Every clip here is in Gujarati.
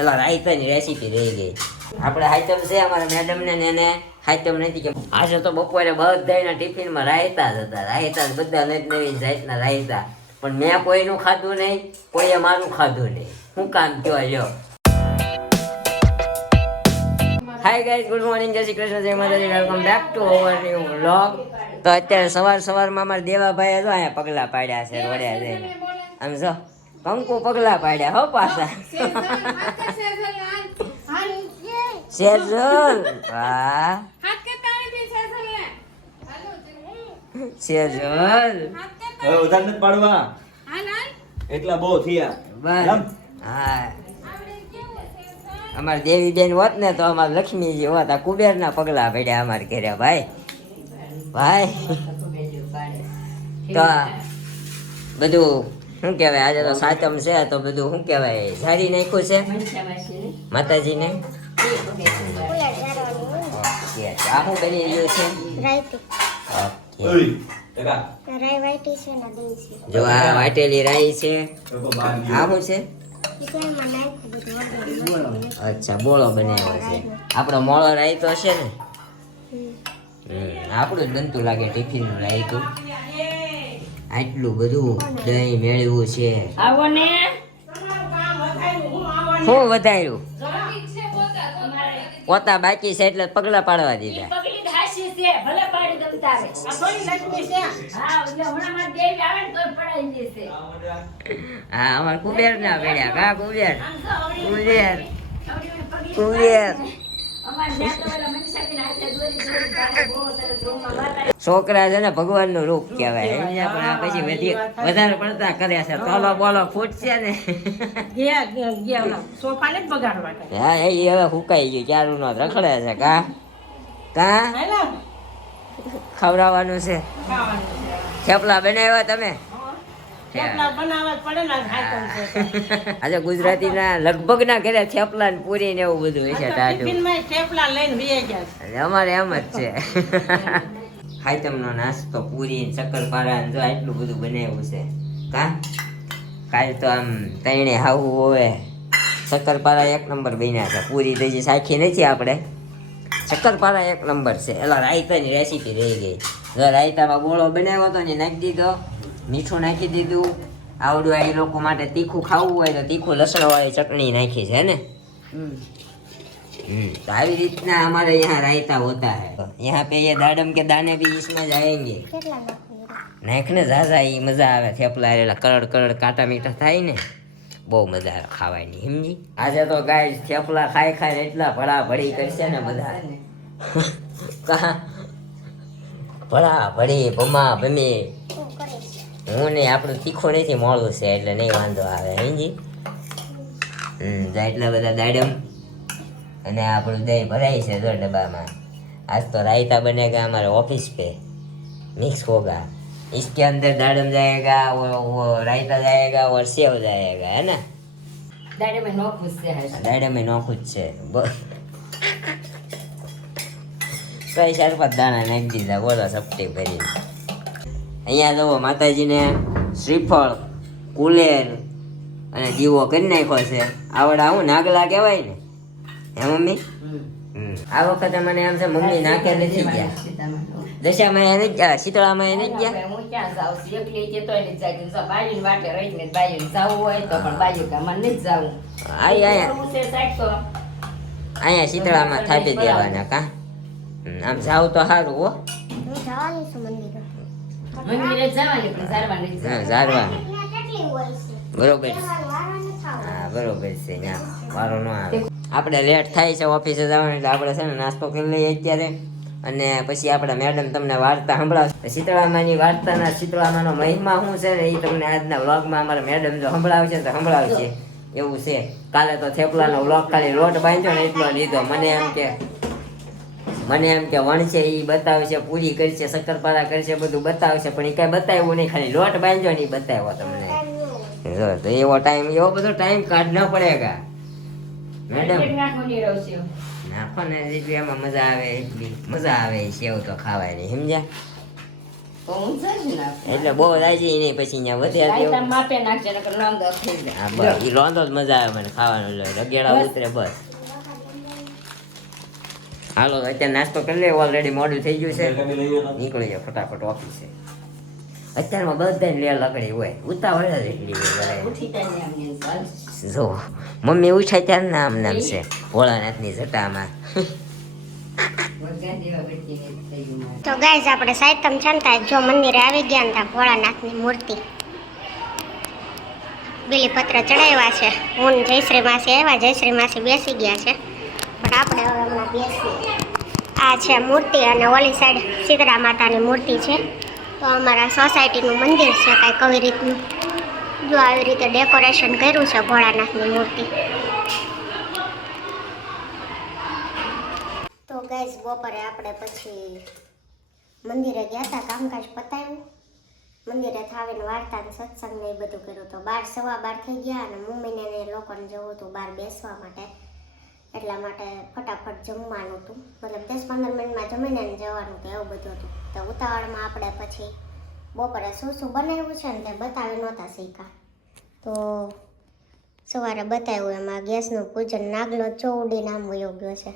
એલા રાયતાની રેસીપી રહી ગઈ. આપણે આઈટમ છે અમારા મેડમને ને એને આઈટમ નથી કે આજે તો બપોરે બધાના ટિફિનમાં રાયતા જ હતા. રાયતા જ બધા નવી જાતના રાયતા. પણ મેં કોઈનું ખાધું નહીં, કોઈએ મારું ખાધું નહીં. શું કામ કયો લ્યો. હાય ગાઈઝ, ગુડ મોર્નિંગ, જય શ્રી કૃષ્ણ, જય માતાજી, welcome back to our new vlog. તો અત્યારે સવારમાં અમારા દેવાભાઈએ જો અહીંયા પગલા પાડ્યા છે રોડ્યા જઈને. આમ જો કંકુ પગલા પાડ્યા હો પાછા. સેજલ વાહ સેજલ હવે ઉધાર નથી પાડવા એટલા બહુ થયા. બસ હા, અમારે દેવી બેન હોત ને તો અમારે લક્ષ્મીજી હોત. આ કુબેરના પગલા પડ્યા અમારે ઘરે ભાઈ ભાઈ. તો બધું શું કહેવાય, આજે તો સાતમ છે તો બધું શું કહેવાય ઝાડી નાખ્યું છે માતાજીને. ઓકે, આ શું બની રહ્યું છે? જો આ વાટેલી રાઈ છે. આ શું છે? અચ્છા, બોળો બનાવ્યો છે. આપણો મોળો રાયતો છે ને, આપણું જ બનતું લાગે ટિફિન નું રાયતું. આટલું બધું દહીં મેળવ્યું છે. શું વધાર્યું? પોતા બાકી છે એટલે પગલા પાડવા દીધા. હા, અમારે કુબેર ના પડ્યા. કા કુબેર કુબેર કુબેર. છોકરા છે ને ભગવાન નું રૂપ કહેવાય. પણ આ પછી વધારે પડતા કરે છે. તોલો બોલો ફૂટશે ને. હા, એ હવે હુકાઈ ગયું, ચારું નો રખડે છે. કા કા ખવડાવવાનું છે. થેપલા બનાવ્યા તમે? આજે ગુજરાતી ના લગભગ ના ઘરે થેપલા ને પૂરી ને એવું બધું છે. અમારે એમ જ છે. આઈટમ નો નાસ્તો પૂરી શક્કરપારા જો આટલું બધું બનાવ્યું છે. કા કાલ તો આમ તઈને હાવું હોય. શક્કરપારા એક નંબર બન્યા છે. પૂરી તો જે સાખી નથી આપણે. શક્કરપારા એક નંબર છે. એલા રાયતાની રેસીપી રહી ગઈ. જો રાયતામાં ગોળો બનાવ્યો હતો ને નાખી દીધો, મીઠું નાખી દીધું. આવડું આ લોકો માટે તીખું ખાવું હોય તો તીખું લસણ વાળી ચટણી નાખી છે ને. तो આવી રીતના हमारे यहाँ रायता होता है. यहाँ पे ये दाडम के दाने भी इसमें जाएंगे. નાખને ઝાઝા ઈ મજા આવે. થેપલા એલા કરડ કરડ કાટા મીઠા થાય ને, બહુ મજા આવે ખાવાની. સમજી? આજે તો ગાઈસ થેપલા ખાઈ ખાઈ એટલા ભડા ભડી કરશે ને બધા. ભડા ભડી ભમા ભમી. હું ને આપણું તીખું નથી, મોડું છે એટલે નહીં વાંધો આવે. સમજી? એટલા બધા દાડમ અને આપણું દહીં ભરાય છે જો डब्बा. आज तो रायता बनेगा हमारे ऑफिस पे, मिक्स होगा. इसके अंदर दाडम जाएगा, वो रायता जाएगा और सेव जाएगा, है ना. दाडम में नो खुश से है. दाडम में नो खुश છે. કઈ 4-5 દાણા નાખી દીધા. બોલો સપટી ભરી. અહીંયા જુઓ માતાજીને શ્રીફળ, કુલેર અને દીવો કરી નાખ્યો છે. આવડા હું નાગલા કહેવાય ને હે મમ્મી? આ વખતે મને એમ છે મમ્મી નાખે નથી ગયા. દશામાં એને ગયા, શીતળામાં એને ગયા. હું ક્યાં જાઉં છું? એકલી કે તોય નથી જાગી. જો બાજુની વાટે રહીને બાજુ જાવું હોય તો પણ બાજુ કે મને નથી જાવું. અહીંયા શીતળામાં થાપી દેવાના. કા આમ જાવ તો સારું હો. મંદિરે જવાની પણ જારવા નથી જવાનું. જારવા બરોબર. હા બરોબર છે. વારો ન આવે. આપણે લેટ થાય છે ઓફિસે જવાનું એટલે આપણે છે ને નાસ્તો કરી લઈએ અત્યારે. અને પછી આપણા મેડમ તમને વાર્તા સંભળાવશે. શીતળામાની વાર્તાના શીતળામાનો મહિમા શું છે ને એ તમને આજના વ્લોગમાં અમારા મેડમ જો સંભળાવશે તો સંભળાવશે એવું છે. કાલે તો થેપલાનો વ્લોગ ખાલી લોટ બાંધ્યો ને એટલો લીધો. મને એમ કે વણશે એ બતાવશે, પૂરી કરશે, શક્કરપારા કરશે, બધું બતાવશે. પણ એ કાંઈ બતાવ્યું નહીં, ખાલી લોટ બાંધ્યો ને એ બતાવ્યો તમને. તો એવો ટાઈમ, એવો બધો ટાઈમ કાઢવો પડેગા મેડમ. નાખો ને જેટલી એમાં મજા આવે એટલી મજા આવે. સેવ તો ખાવાય નહીં, સમજ્યા? તો હું જઈશ ને એટલે બહુ રાજી નહીં પછી અહીંયા વધે રાયતા માપે નાખજે નકર લોંદો થઈ જાય. હા બસ ઈ રોંધો જ મજા આવે મને ખાવાનું રગેડા બસ. ઉતરે બસ હાલો અત્યારે નાસ્તો કરી લે ઓલરેડી મોડું થઈ ગયું છે નીકળી જાય ફટાફટ ઓફિસે અત્યારમાં બધાને લે લકડી હોય ઉતાવળ જ એટલી હોય બધાય. ઉઠી જાય ને એમને ચાલ. જો મમ્મી ઉઠાય ત્યારે નામ નામ છે ભોળાનાથની જટામાં વગર જેવા બેઠી ને થયું મારે. તો ગાઈસ આપણે સાયતમ છંતા જો મંદિરે આવી ગયા ને ત્યાં ભોળાનાથની મૂર્તિ બીલીપત્ર ચડાવ્યા છે હું ને જયશ્રી માસી આવ્યા જયશ્રી માસી બેસી ગયા છે પણ આપણે હવે હમણાં બેસીએ આ છે મૂર્તિ અને ઓલી સાઈડ શીતળા માતાની મૂર્તિ છે તો અમારા સોસાયટીનું મંદિર છે કાંઈક આવી રીતનું જો આવી રીતે ડેકોરેશન કર્યું છે ભોળાનાથની મૂર્તિ તો ગાઈસ બપોરે આપણે પછી મંદિરે ગયા હતા કામકાજ પતાવ્યું મંદિરે થાવીને વાર્તા ને સત્સંગ ને એ બધું કર્યું તો 12:15 થઈ ગયા અને મમ્મીને ને એ લોકોને જવું હતું બહાર બેસવા માટે એટલા માટે ફટાફટ જમવાનું હતું મતલબ 10-15 મિનિટમાં જમીને જવાનું હતું એવું બધું હતું તો ઉતાવળમાં આપણે પછી બપોરે શું બનાવ્યું છે ને તે બતાવી નહોતા શીખા તો સવારે બતાવ્યું એમાં ગેસનું પૂજન નાગલો જો ઉડીને આમ વયો ગયો છે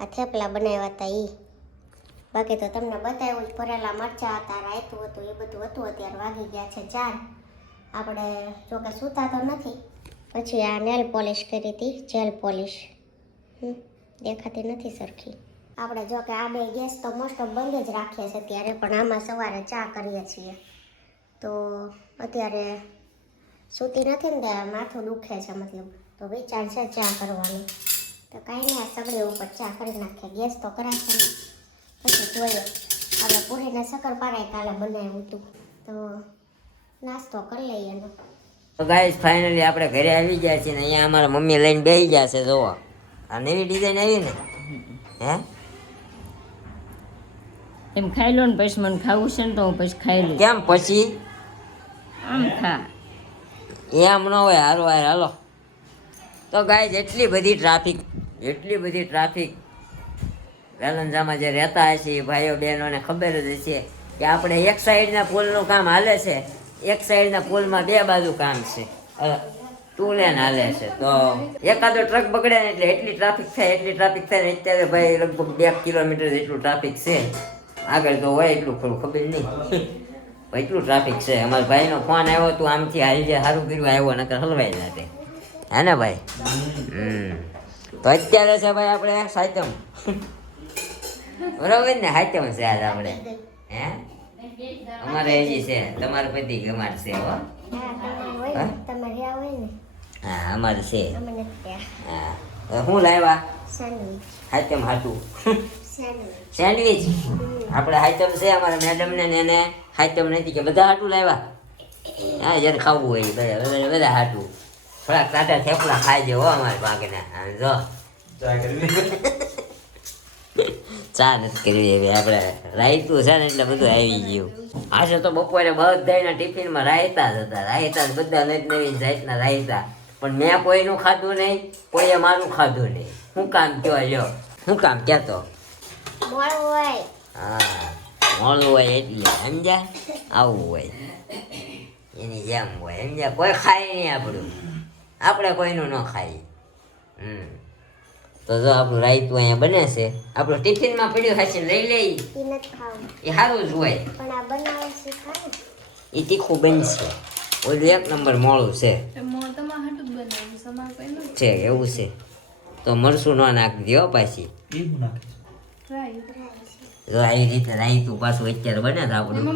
આ થેપલા બનાવ્યા હતા એ બાકી તો તમને બતાવ્યું જ ભરેલા મરચાં હતા રાયતું હતું એ બધું હતું અત્યારે વાગી ગયા છે 4 આપણે જોકે સૂતા તો નથી પછી આ નેલ પોલિશ કરી હતી જેલ પોલિશ દેખાતી નથી સરખી આપણે જો કે આ બે ગેસ તો મોસ્ટ ઓફ બંધ જ રાખીએ છીએ ત્યારે પણ આમાં સવારે ચા કરીએ છીએ તો અત્યારે સૂતી નથી ને ત્યાં માથું દુખે છે મતલબ તો વિચાર છે ચા કરવાનું તો કાંઈ નહીં આ સગડી ઉપર ચા કરી નાખીએ ગેસ તો કરાશે ને પછી જોઈએ આપણે પૂરીને શક્કરપારા કાલે બનાવ્યું હતું તો નાસ્તો કરી લઈએ એનો તો ગાઈસ ફાઇનલી આપણે ઘરે આવી ગયા છીએ ને અહીંયા અમારા મમ્મી લઈને બેસી ગયા છે જોવો આ નવી ડિઝાઇન આવી ને હે એમ ખાઈ લો ને પછી મને ખાવું છે ને તો હું પછી ખાઈ લઉં. કેમ પછી આમ ખા. એમ ન હોય હારો હાલો તો ગાઈસ એટલી બધી ટ્રાફિક વેલંજામાં જે રહેતા હશે એ ભાઈઓ બહેનોને ખબર જ હશે કે આપણે એક સાઈડના પુલનું કામ હાલે છે એક સાઈડના પુલમાં 2 બાજુ કામ છે 2 લેન હાલે છે તો એકાદો ટ્રક બગડે ને એટલે એટલી ટ્રાફિક થાય ને અત્યારે ભાઈ લગભગ 2 કિલોમીટર જેટલું ટ્રાફિક છે આગળ તો હોય એટલું ખરું ખબર નહીં એટલું ટ્રાફિક છે અમારા ભાઈનો ફોન આવ્યો તું આમથી હાલ જે સારું કર્યું આવ્યો નકર હલવાઈ નાખે હે ને ભાઈ તો અત્યારે છે ભાઈ આપણે સાયતમ બરોબર ને સાયતમ છે આજ આપણે હે અમારે હજી છે તમારે પતિ ગમાર છે હો હોય તમે રહ્યા હોય ને હા અમારે છે અમે નથી ત્યાં હા હું લાવ્યા સેન્ડવિચ સાયતમ હાટું સેન્ડવિચ સેન્ડવિચ આપણે હાયતમ છે અમારા મેડમને ને એને હાયતમ નથી કે બધા હાટું લાવ્યા હા જેને ખાવું હોય બધા હાટું થોડાક તાટા થેપલા ખાઈ જવો અમારે બાકીના જો ચા નથી કરવી એવી આપણે રાયતું છે ને એટલે બધું આવી ગયું આજે તો બપોરે બધાના ટિફિનમાં રાયતા જ હતા રાયતા બધા નવી જાતના રાયતા પણ મેં કોઈનું ખાધું નહીં કોઈએ મારું ખાધું નહીં શું કામ કયો લ્યો શું કામ કહેતો મોળું હોય હા મોડું હોય એટલે સમજ્યા આવું હોય એની જેમ હોય સમજ્યા કોઈ ખાય નહીં આપણું આપણે કોઈનું ન ખાઈ તો જો આપણું રાયતું અહીંયા બને છે આપણું ટિફિનમાં પડ્યું હશે લઈ લઈ એ નથી ખાવું એ સારું જ હોય પણ આ બનાવે શીખાય ને એ તીખું બનશે ઓલું 1 નંબર મોળું છે એવું છે તો મરસું ન નાખી દો પાછી જો આવી રીતે રાયતું પાછું અત્યારે બને તો આપણું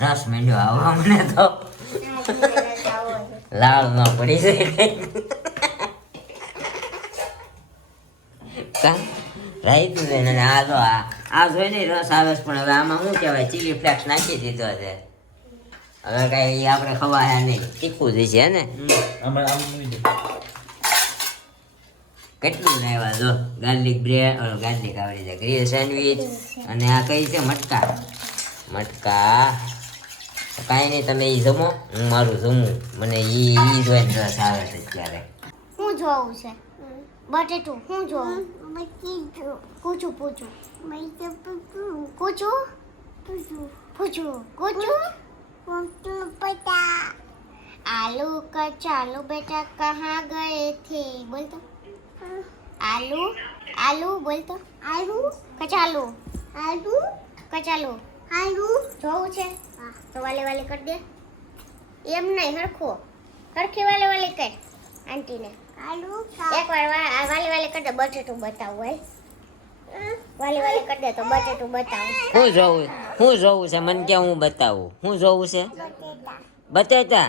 રસ મેળ્યો આવવા મને તો લાળ ન પડી જાય રાયતું છે ને આ જો આ જોઈને રસ આવે છે પણ હવે આમાં શું કહેવાય ચીલી ફ્લેક્સ નાખી દીધો છે હવે કાંઈ આપણે ખવાય નહીં તીખું જ છે ને કેટલું લાવ્યા જો ગાર્લિક બ્રેડ ગાર્લિક આવડી જાય ગ્રીલ સેન્ડવીચ અને આ કઈ છે મટકા કાંઈ નહીં તમે એ જમો હું મારું જમું મને એ જોઈને રસ આવે છે અત્યારે શું જોવું છે બટેટું શું જોવું પૂછું પૂછું कुचू पता आलू कचालू बेटा कहाँ गए थे बोल तो आलू आलू बोल तो आलू कचालू જોવું છે તો વાલે વાલે કરી દે એમ નહીં હરખી વાલે વાલે કર આંટીને એકવાર વાલે વાલે કરી દે બટેટું બતાવું હોય વાલે વાલે કરી દે તો બટેટું બતાવું હું જોવું છે મને ક્યાં હું બતાવું હું જોવું છે બટેટા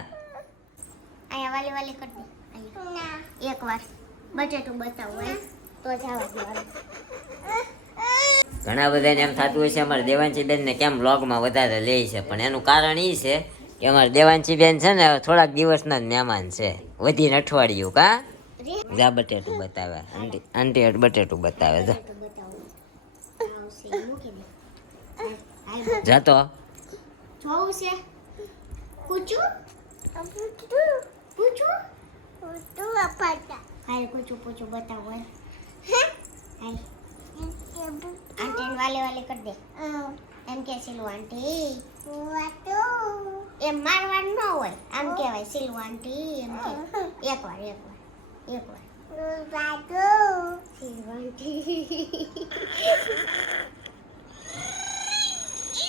અહીંયા વાલે વાલે કરી દે અહીંયા એકવાર બટેટું બતાવું હોય તો જવા દેવાનું ઘણા બધાને એમ થતું હોય છે અમારે દેવાંશી બેન ને કેમ વ્લોગમાં વધારે લે છે પણ એનું કારણ એ છે કે અમારે દેવાંશી બેન છે ને થોડાક દિવસના જ મહેમાન છે વધીને અઠવાડિયું કા જા બટેટું બતાવે આંટી બટેટું બતાવે જા જાતો જોવું છે કુચું હાલ કુચું બતાવો હાલ આંટી વાલે વાલે કરી દે એમ કે સિલુ આંટી એમ મારવાનું ન હોય આમ કહેવાય સિલુ આંટી એમ કે એકવાર સિલુ આંટી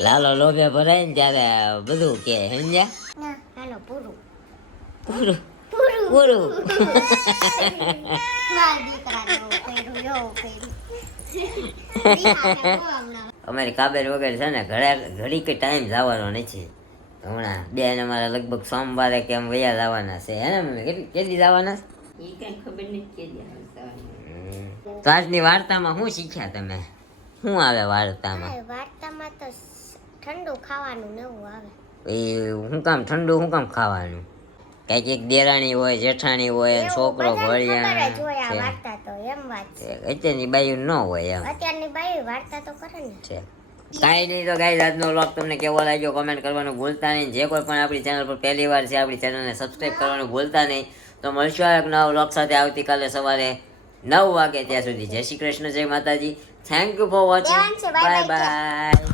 લાલો લોભે ભરાય ને ત્યારે બધું કે સમજ્યા ના હાલો પૂરું પૂરું મારા દીકરાને એવું કર્યું અમારી કાબેર વગર છે ને ઘડી કે ટાઈમ જવાનો નથી હમણાં બેન અમારા લગભગ સોમવારે કે એમ વયા જવાના છે હે ને મમ્મી કેટલી જવાના ઈ કઈ ખબર નથી કે દિવસ તો આજની વાર્તામાં શું શીખ્યા તમે શું આવે વાર્તામાં વાર્તામાં તો ઠંડુ ખાવાનું ને એવું આવે એ શું કામ ઠંડુ શું કામ ખાવાનું કઈક એક દેરાણી હોય જેઠાણી હોય છોકરો ભળિયા વાર્તા તો એમ વાત છે અત્યારની બાયું ન હોય એમ અત્યારની બાઈ વાર્તા તો કરે ને છે કાંઈ નહીં તો ગાઈસ આજનો વ્લોગ તમને કેવો લાગ્યો કોમેન્ટ કરવાનું ભૂલતા નહીં જે કોઈ પણ આપણી ચેનલ પર પહેલી વાર છે આપણી ચેનલને સબસ્ક્રાઈબ કરવાનું ભૂલતા નહીં તો મળશું એક નવા વ્લોગ સાથે આવતીકાલે સવારે 9 વાગે ત્યાં સુધી જય શ્રી કૃષ્ણ જય માતાજી thank you for watching bye bye